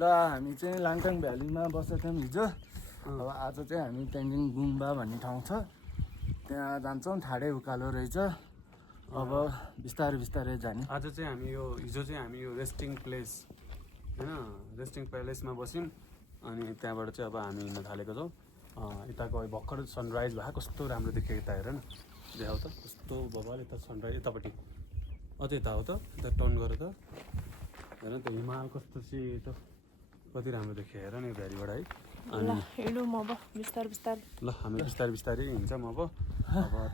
ल हामी चाहिँ लाङटाङ भ्यालीमा बसेको थियौँ हिजो। अब आज चाहिँ हामी तेन्जिङ गुम्बा भन्ने ठाउँ छ त्यहाँ जान्छौँ। ठाडै उकालो रहेछ। अब बिस्तारै बिस्तारै जाने। आज चाहिँ हामी हिजो चाहिँ हामी यो रेस्टिङ प्लेस होइन रेस्टिङ प्यालेसमा बस्यौँ अनि त्यहाँबाट चाहिँ अब हामी हिँड्न थालेको छौँ। यताको भर्खर सनराइज भएको कस्तो राम्रो देखेको यता हेर न देखाउ त कस्तो बबाल यता सनराइज यतापट्टि अझै यता हो त यता टर्न गर त हेर त हिमाल कस्तो सेतो कति राम्रो देखियो हेर न यो भ्यालीबाट है। अनि हिँडौँ अब बिस्तारै बिस्तारै। ल हामी बिस्तारै बिस्तारै हिँड्छौँ अब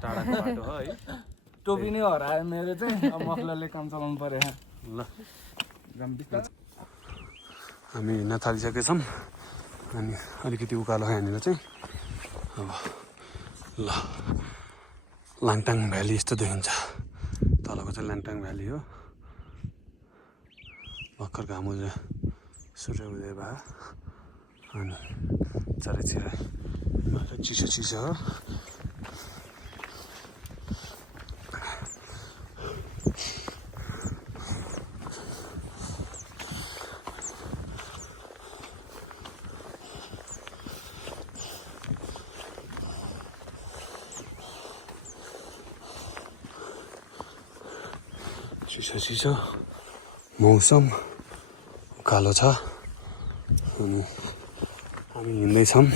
टाढाको बाटो हो है। टोपी नै हरायो मेरो चाहिँ। अब मफलरले काम चलाउनु पर्यो। ल बिस्तारै हामी हिँड्न थालिसकेका छौँ अनि अलिकति उकालो यहाँनिर चाहिँ अब ल लाङटाङ भ्याली यस्तो देखिन्छ। तलको चाहिँ लाङटाङ भ्याली हो। भर्खर घाम सूर्य उदय भयो अनि चारैतिर हिमालय चिसो चिसो हो। चिसो चिसो मौसम उकालो छ अनि हामी हिँड्दैछौँ।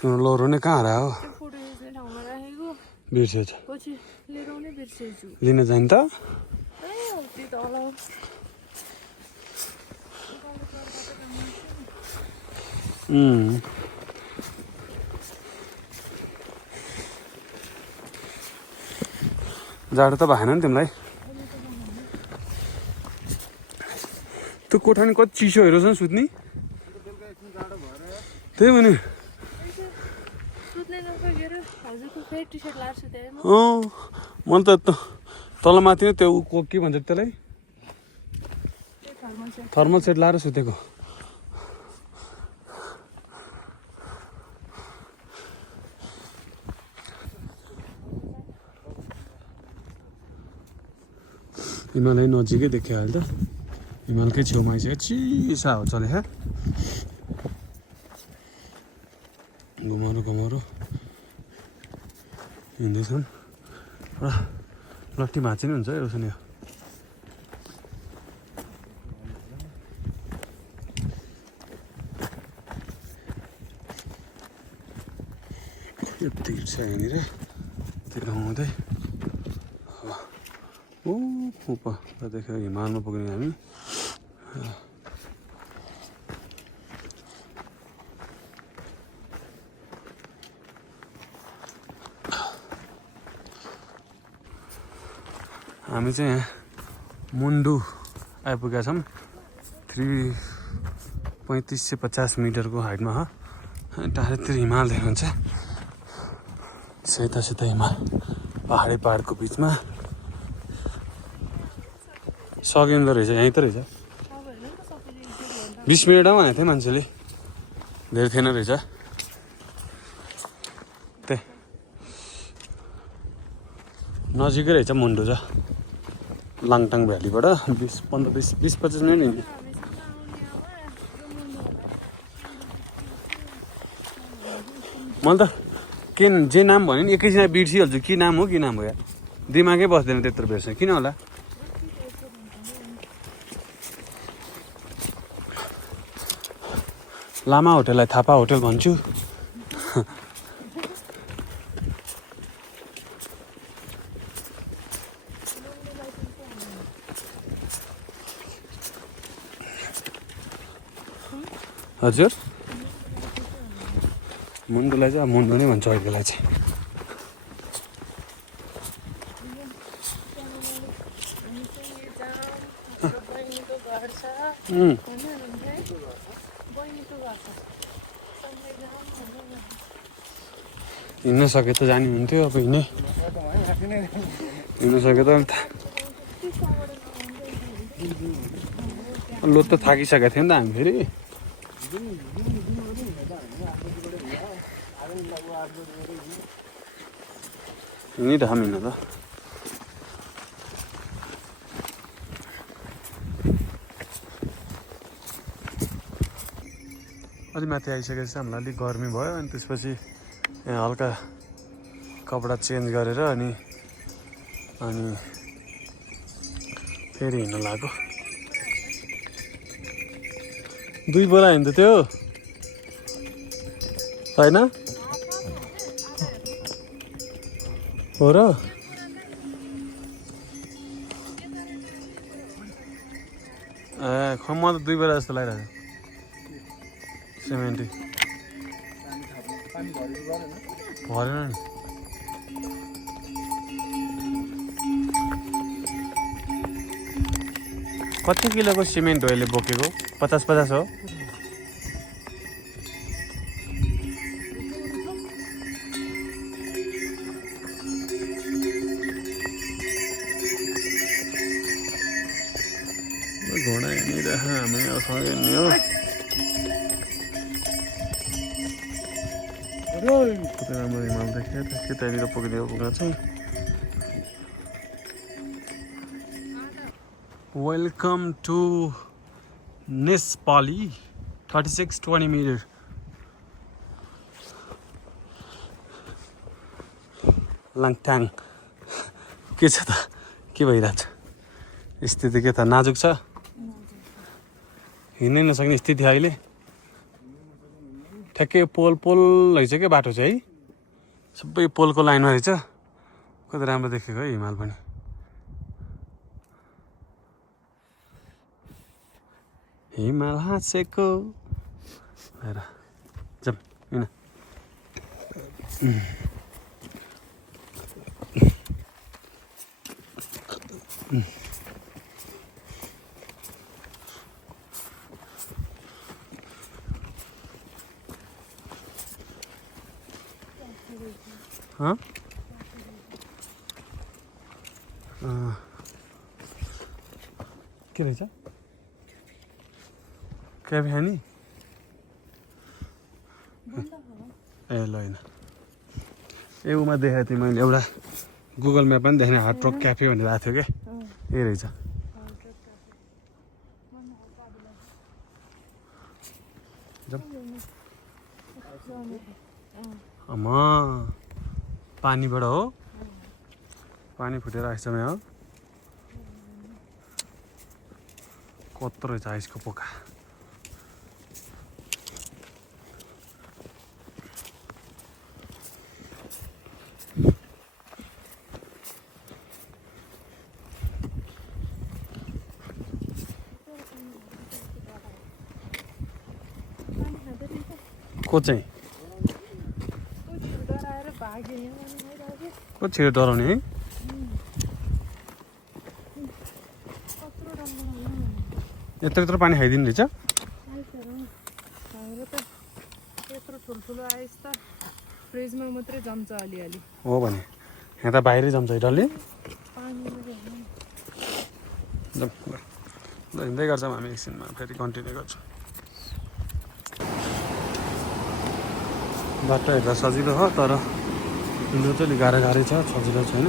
तिम्रो लौरो नै कहाँ हरायो? बिर्सेछ लिन जाने त। जाडो त भएन नि तिमीलाई? त्यो कोठा नि कति चिसोहरू छ सुत्ने। त्यही भने मैले त तल माथि नै त्यो के भन्छ त्यसलाई थर्मल सेट लाएर सुतेको। हिमालय नजिकै देखियो अहिले त हिमालकै छेउमा आइसक्यो। चिसा हो चले घुमाउरो घुमाउरो हिँड्दैछन् र लट्ठी भाँची नै हुन्छ यो सुन्यो। यति छ यहाँनिर त्यो हुँदै देख्यो हिमालमा पुग्ने हामी। हामी चाहिँ यहाँ मुन्डु आइपुगेका छौँ। 3550 मिटरको हाइटमा हो। टाढातिर हिमाल देख्नुहुन्छ सेता सेता हिमाल पहाडको बिचमा सकिँदो रहेछ। यहीँ त रहेछ 20 मिनटमा भनेको थियो मान्छेले धेरै थिएन रहेछ। त्यही नजिकै रहेछ मुन्डु छ लाङटाङ भ्यालीबाट 20-25 मिनट हिँड्यो। मैले त के जे नाम भन्यो नि एकैछिन बिर्सिहाल्छु के नाम हो यार दिमागै बस्दैन त्यत्रो बेरसम्म किन होला। लामा होटेललाई थापा होटेल भन्छु। हजुर मुन्डुलाई चाहिँ मुन्डु नै भन्छ अहिलेलाई चाहिँ। हिँड्न सके त जाने हुन्थ्यो। अब हिँड्न सके त लोत त थाकिसकेको थियो नि त हामी फेरि। हिँडिरहनु हिँड्न त अलि माथि आइसकेपछि हामीलाई अलिक गर्मी भयो अनि त्यसपछि यहाँ हल्का कपडा चेन्ज गरेर अनि फेरि हिँड्न लाग्यो 2 बोरा हिँड्दै थियो होइन हो र ए म त 2 बोरा जस्तो लागिरहेको सिमेन्टी भरेन नि कति किलोको सिमेन्ट हो यसले बोकेको 50-50 हो घोडा हिँडिरह हामी हिँड्ने हो कति राम्रो हिमाल देखेँ त के त्यहाँनिर पुगिदियो पुग्न चाहिँ वेलकम टु नेसपाली 3620 मिटर लाङटाङ के छ त के भइरहेछ स्थिति के त नाजुक छ हिँड्नै नसक्ने स्थिति अहिले ठ्याक्कै पोल रहेछ क्या बाटो चाहिँ है सबै पोलको लाइनमा रहेछ कति राम्रो देखेको है हिमाल पनि हिमाल हाँसेको हेर जाम हिँड हाँ के रहेछ क्याफे खाने ए ल होइन ए उमा देखाएको थिएँ मैले एउटा गुगल म्यापमा पनि देखेन हार्ड रक क्याफे भनेर आएको थियो क्या यही रहेछ अम्मा पानीबाट हो पानी फुटेर आएछ समय हो कत्रो रहेछ आइसको पोका को चाहिँ को छिटो डराउने है यत्रो पानी खाइदिनु रहेछ फ्रिजमा मात्रै जम्छ अलिअलि हो भने यहाँ त बाहिरै जम्छ डल्ले ल हिँड्दै गर्छौँ हामी एकछिनमा फेरि कन्टिन्यू गर्छौँ बाटो हेर्दा सजिलो हो तर हिँड्नु चाहिँ अलिक गाह्रै छ सजिलो छैन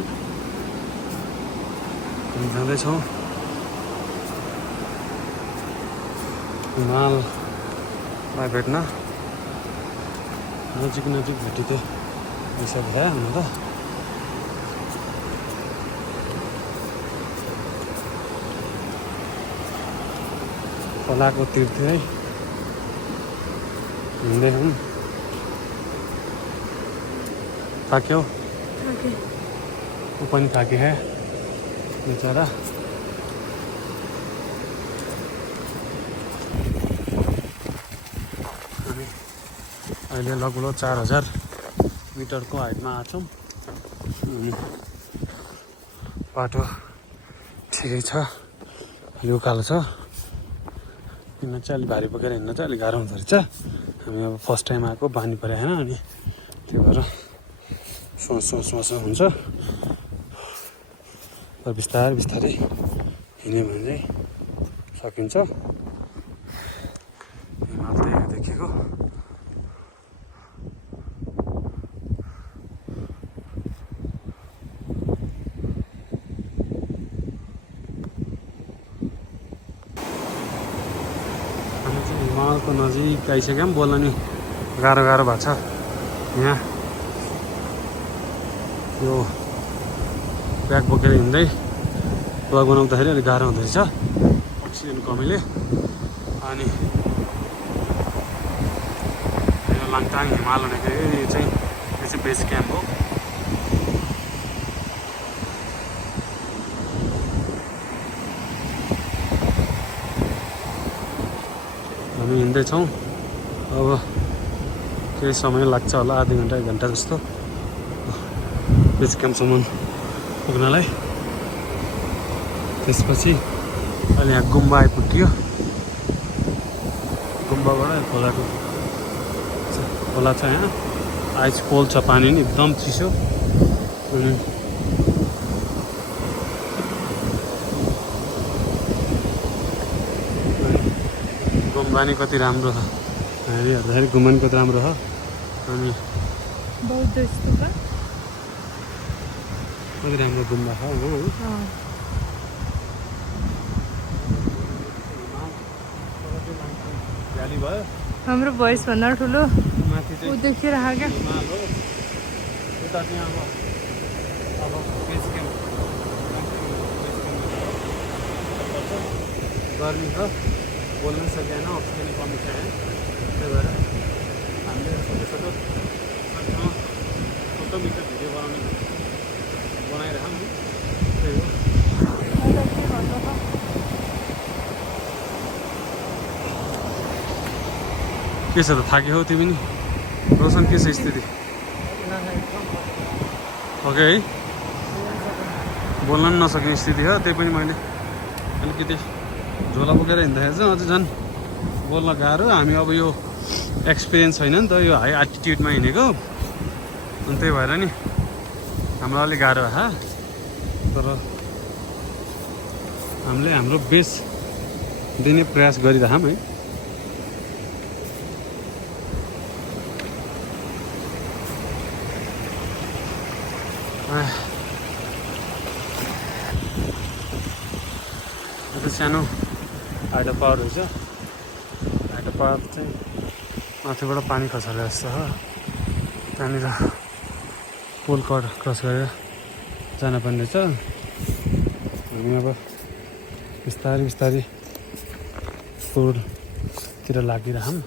हामी जाँदैछौँ हिमाललाई भेट्न नजिक भेटिँदै भइसक्यो हुन त खोलाको तीरतिरै हिँड्दै हुँ थाक्यो ऊ पनि थाके है बेचारा हामी अहिले लगभग 4000 मिटरको हाइटमा आछौँ बाटो ठिकै छ अलि उकालो छ हिँड्न चाहिँ अलिक भारी बोकेर हिँड्न चाहिँ अलिक गाह्रो हुँदो रहेछ हामी अब फर्स्ट टाइम आएको बानी पऱ्यो होइन अनि त्यही भएर सोच हुन्छ र बिस्तारै हिँड्यो भने चाहिँ सकिन्छ हिमाल त्यही देखेको नजिक आइसक्यो पनि बोल्न नि गाह्रो भएको छ यहाँ। यो ब्याग बोकेर हिँड्दै ब्लग बनाउँदाखेरि अलिक गाह्रो हुँदो रहेछ अक्सिजन कमीले। अनि यो लाङटाङ हिमाल भनेको यो चाहिँ बेस क्याम्प हो। हामी हिँड्दैछौँ, अब केही समय लाग्छ होला, आधा घन्टा 1 घन्टा जस्तो बेस क्याम्पसम्म पुग्नलाई। त्यसपछि अहिले यहाँ गुम्बा आइपुग्यो। गुम्बाबाट खोला छ यहाँ, आइस पोल छ, पानी नि एकदम चिसो। अनि गुम्बा नि कति राम्रो छ, हेर्दाखेरि गुम्बा नि कति राम्रो छ। अनि बौद्ध स्तूप कति राम्रो गुम्बा छ हो। भ्याली भयो, हाम्रो भोइस भन्दा ठुलो माथि चाहिँ ऊ देखिरहेको क्या। हिमाल हो। यता चाहिँ अब बेस क्याम्प गर्मी छ, बोल्न पनि सकेन, अक्सिजन कमी छ यहाँ। त्यही भएर हामीले छोटो मिठो भिडियो बनाइरहौँ। त्यही हो। के छ त, थाक्यो हौ तिमी नि? रोशन के छ स्थिति? ओके है, बोल्न पनि नसक्ने स्थिति हो। त्यही पनि मैले अलिकति झोला बोकेर हिँड्दाखेरि चाहिँ अझै झन् बोल्न गाह्रो। हामी अब यो एक्सपिरियन्स छैन नि त, यो हाई एल्टिट्युडमा हिँडेको, अनि त्यही भएर नि हामीलाई अलिक गाह्रो भयो। तर हामीले हाम्रो बेस्ट दिने प्रयास गरिरहौँ है। यो सानो हाइड्रो पावर रहेछ। हाइड्रो पावर चाहिँ माथिबाट पानी खसालेर जस्तो छ। त्यहाँनिर पुल क्रस गरेर जानुपर्ने रहेछ। हामी अब बिस्तारै बिस्तारै पुलतिर लागिरहौँ।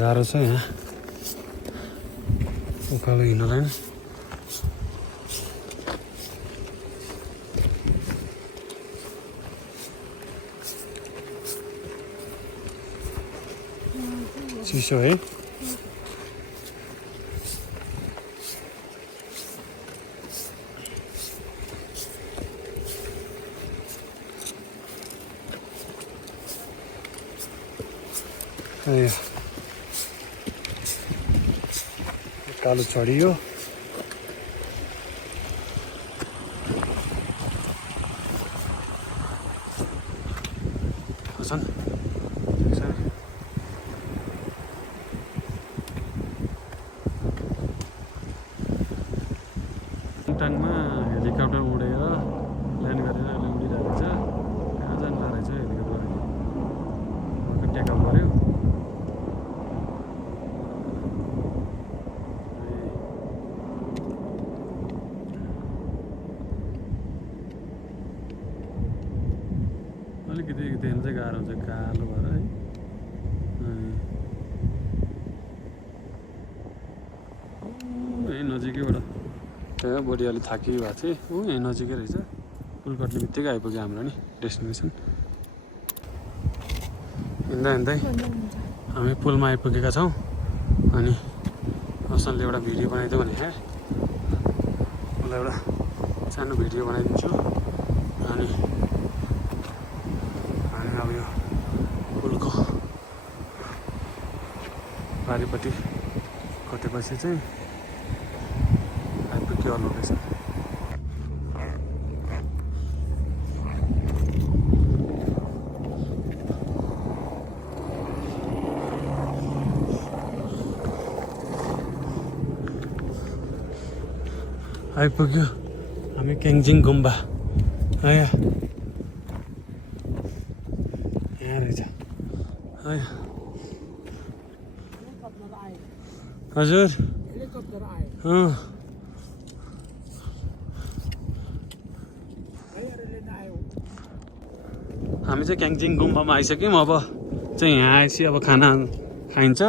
गाह्रो छ यहाँ उकालो हिँड्नलाई नि। चिसो है। कालो चढियो। लाङटाङमा हेलिकप्टर उडेर ल्यान्ड गरेर अहिले उडिरहेको छ। कहाँ जानु रहेछ हेलिकप्टर? टेकअप गऱ्यो। अलिकति देख्न चाहिँ गाह्रो हुन्छ कालो भएर है। यही नजिकैबाट त्यहाँ बढी अलिक थाकियो भएको थिएँ। यहीँ नजिकै रहेछ। पुल कट्ने बित्तिकै आइपुग्यो हाम्रो नि डेस्टिनेसन। हिँड्दा हिँड्दै हामी पुलमा आइपुगेका छौँ। अनि रोशनले एउटा भिडियो बनाइदियो भने उसलाई एउटा सानो भिडियो बनाइदिन्छु। अनि हामी अब यो पुलको पारिपट्टि कटेपछि चाहिँ आइपुग्यो लोकेसन। आइपुग्यो हामी केन्जिङ गुम्बा। यहाँ रहेछ। हजुर अँ हामी चाहिँ क्याङचिङ गुम्बामा आइसक्यौँ अब चाहिँ यहाँ आएपछि अब खाना खाइन्छ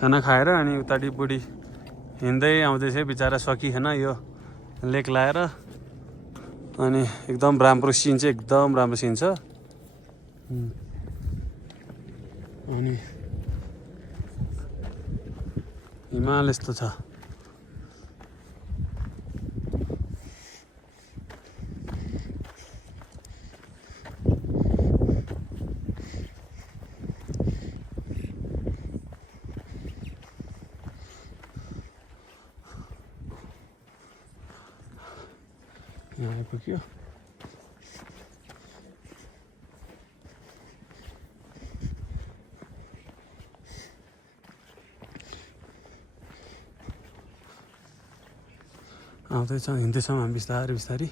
खाना खाएर अनि उतापट्टि बुढी हिँड्दै आउँदैछ बिचरा सकिएन यो लेक लाएर अनि एकदम राम्रो सिन चाहिँ एकदम राम्रो सिन छ अनि हिमाल यस्तो छ यहाँ आइपुग्यो आउँदैछ हिँड्दैछौँ हामी बिस्तारै बिस्तारै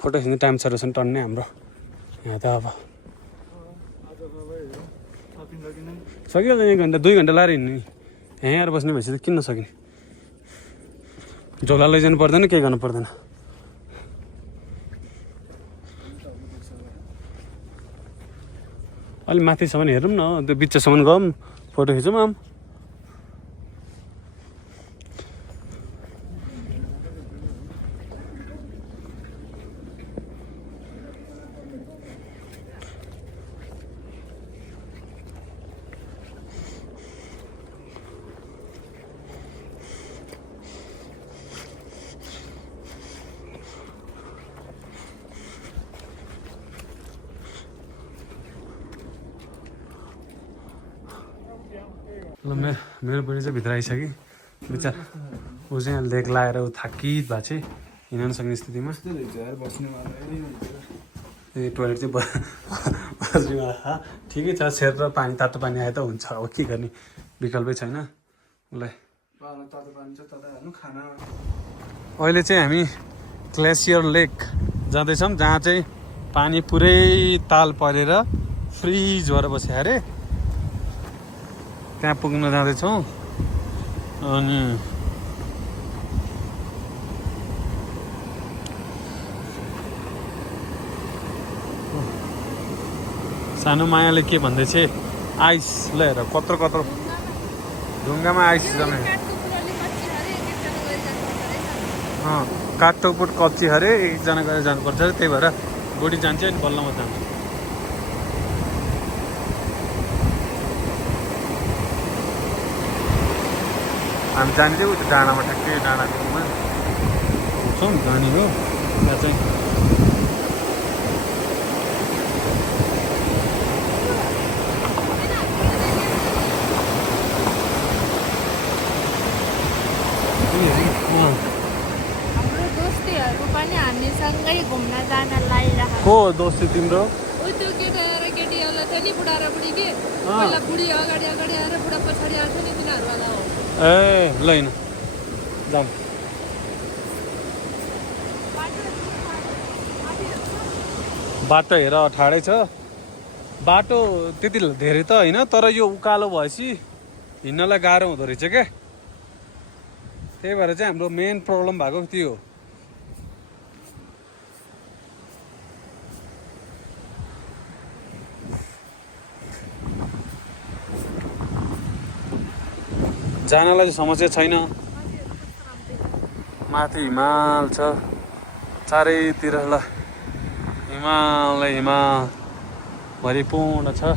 फोटो खिच्ने टाइम छ रहेछ नि टन्ने हाम्रो यहाँ त अब सकिहाल्छ 1 घन्टा 2 घन्टा लाएर हिँड्ने यहाँ आएर बस्ने भएपछि त किन नसकिने झोला लैजानु पर्दैन केही गर्नु पर्दैन अलि माथिसम्म हेरौँ न त्यो बिचसम्म गयौँ फोटो खिचौँ आम ल मेरो बुढी चाहिँ भित्र आइसक्यो बिचार ऊ चाहिँ यहाँ लेक लाएर ऊ थाकित भएको चाहिँ हिँड्न नसक्ने स्थितिमा ए टोइलेट चाहिँ बस्नुमा ठिकै छ सेर र पानी तातो पानी आए त हुन्छ अब के गर्ने विकल्पै छैन उसलाई अहिले चाहिँ हामी ग्लेसियर लेक जाँदैछौँ जहाँ चाहिँ पानी पुरै ताल परेर फ्रिज भएर बस्यो अरे त्यहाँ पुग्न जाँदैछौँ अनि सानो मायाले के भन्दैछ आइस ल हेर कत्रो कत्रो ढुङ्गामा आइस जमे काठटोपुट कच्ची अरे एकजना गरेर जानुपर्छ अरे त्यही भएर बुढी जान्छ अनि बल्ल म जान्छु हामी जाने चाहिँ उयो डाँडामा ठ्याक्कै डाँडाकोमा छौँ जाने हो त्यहाँ चाहिँ हाम्रो दोस्तीहरू पनि हामीसँगै घुम्न जान लागिरहेको को दोस्ती तिम्रो त्यो केटा र केटीहरूलाई थियो नि बुढा र बुढी के पहिला बुढी अगाडि अगाडि आएर बुढा पछाडि आउँछ नि तिनीहरूवाला हो ए ल हैन जाउँ बाटो हेर ठाडै छ बाटो त्यति धेरै त होइन तर यो उकालो भएपछि हिँड्नलाई गाह्रो हुँदो रहेछ क्या त्यही भएर चाहिँ हाम्रो मेन प्रब्लम भएको त्यो हो जानलाई चाहिँ समस्या छैन माथि हिमाल छ चारैतिर ल हिमाल हिमाल भरिपूर्ण छ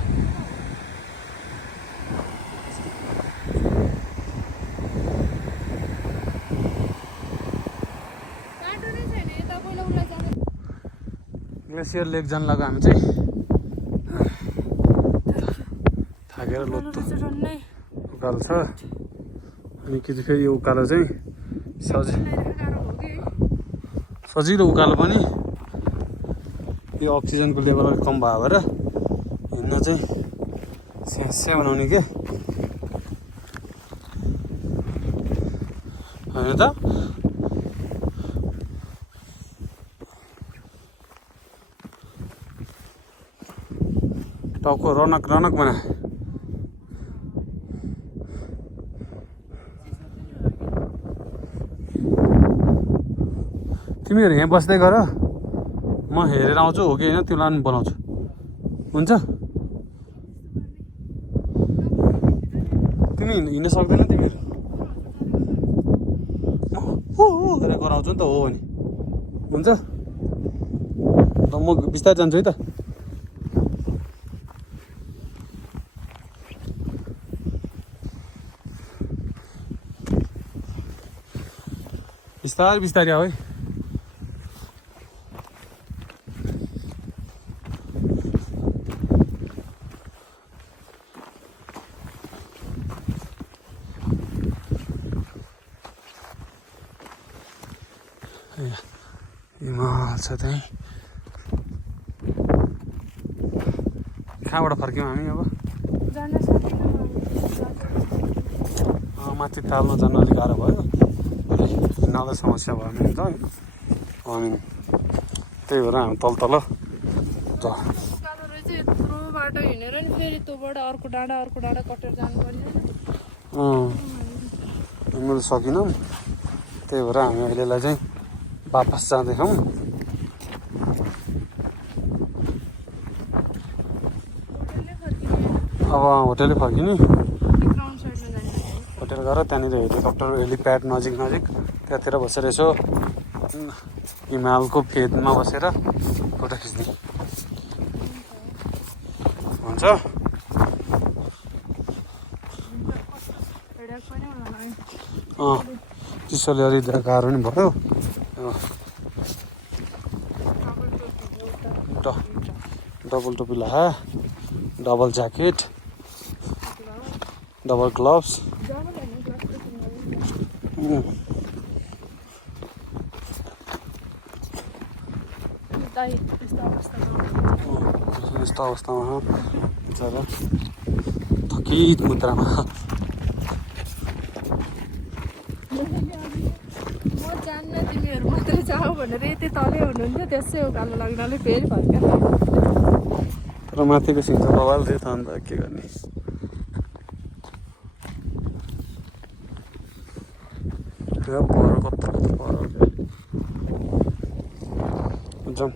ग्लेसियर लेक जान लाग्यो हामी चाहिँ थाकेर लोत्तो उकालो छ अनि कि चाहिँ फेरि यो उकालो चाहिँ सजिलो उकालो पनि यो अक्सिजनको लेभल अलिक कम भयो भएर हिँड्न चाहिँ स्यास्या बनाउने के होइन त टाउको रनक रनक बनाए तिमीहरू यहाँ बस्दै गर म हेरेर आउँछु हो कि होइन तिमीलाई पनि बनाउँछु हुन्छ तिमी हिँड्न सक्दैन तिमीहरू हो गरेर गराउँछु नि त हो भने हुन्छ ल म बिस्तारै जान्छु है त बिस्तारै बिस्तारै आऊ है हिमाल छ त्यहीँ कहाँबाट फर्क्यौँ हामी अब माथि तालमा जान अलिक गाह्रो भयो हिँड्न समस्या भयो भने त अनि त्यही भएर हामी तल तल यत्रो बाटो हिँडेर नि फेरि तँबाट अर्को डाँडा कटेर जानु पर्यो हिँड्नु त सकिनौँ त्यही भएर हामी अहिलेलाई चाहिँ वापस जाँदैछौँ अब होटेलै फर्किने होटेल गएर त्यहाँनिर हेलिकप्टर हेलिप्याड नजिक त्यहाँतिर बसेर यसो हिमालको फेदमा बसेर फोटो खिच्ने हुन्छ चिसोले अलि गाह्रो नि भयो डबल टोपी लगा डबल ज्याकेट डबल ग्लोभ्स यस्तो अवस्थामा बिचरा थकित मुद्रामा तिमीहरू मात्रै जाऊ भनेर यति तलै हुनुहुन्थ्यो त्यसै उकालो लाग्नाले फेरि फर्केर तर माथिको सिट त बवाल थियो त अन्त के गर्ने पर कत्रो जाउँ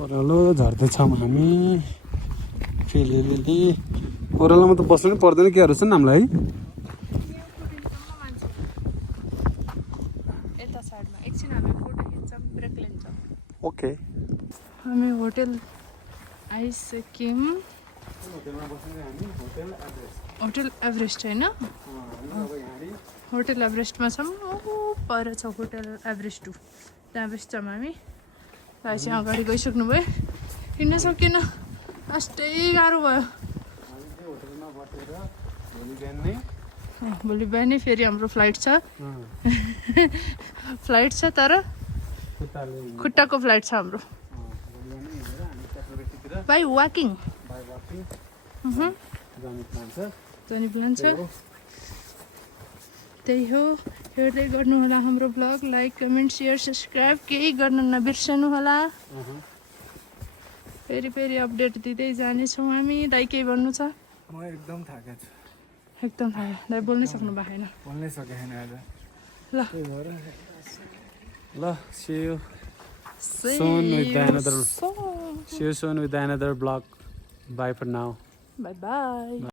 ओह्रालो झर्दैछौँ हामी फेरि ओह्रालोमा त बस्नु नि पर्दैन के रहेछ नि हामीलाई है यता साइडमा एकछिन हामी फोटो खिच्छौँ ब्रेक लिन्छौँ ओके हामी होटेल आइसक्यौँ होटेल एभरेस्ट होइन होटेल एभरेस्टमा छौँ पर छ होटेल एभरेस्ट 2 त्यहाँ बस्छौँ हामी भाइ चाहिँ अगाडि गइसक्नु भयो हिँड्न सकेन अस्टै गाह्रो भयो भोलि बिहानै फेरि हाम्रो फ्लाइट छ फ्लाइट छ तर खुट्टाको फ्लाइट छ हाम्रो बाई वाकिङ जाने प्लान छ त्यही हो हेर्दै गर्नुहोला हाम्रो blog like comment share subscribe केही गर्न नबिर्सनु होला फेरि अपडेट दिँदै जानेछौँ हामी दाइ केही भन्नु छ म एकदम थाकेको छु एकदम थाहा दाइ बोल्नै सक्नु भएन बोल्नै सकेन आज ल ल see you soon with another vlog. Bye for now. Bye bye.